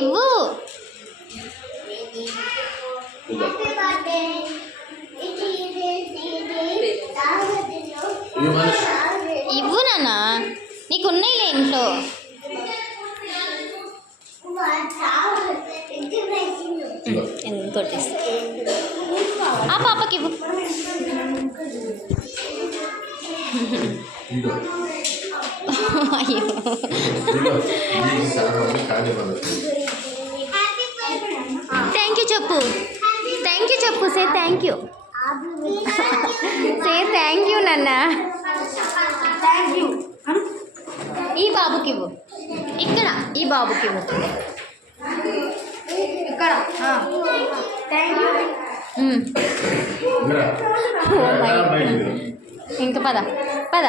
ఇవ్వు. ఇవ్వు నాన్న, నీకు ఉన్నాయిలే ఇంట్లో. ఇంకోటి ఆ పాపకి ఇవ్వు. అయ్యో థ్యాంక్ యూ చెప్పు. థ్యాంక్ యూ చెప్పు. Say thank you. Say thank you నాన్న. Thank you. ఈ బాబుకి ఇవ్వు. ఇక్కడ ఈ బాబుకి ఇవ్వు. ఇక్కడ థ్యాంక్ యూ. ఇంకా పద పద.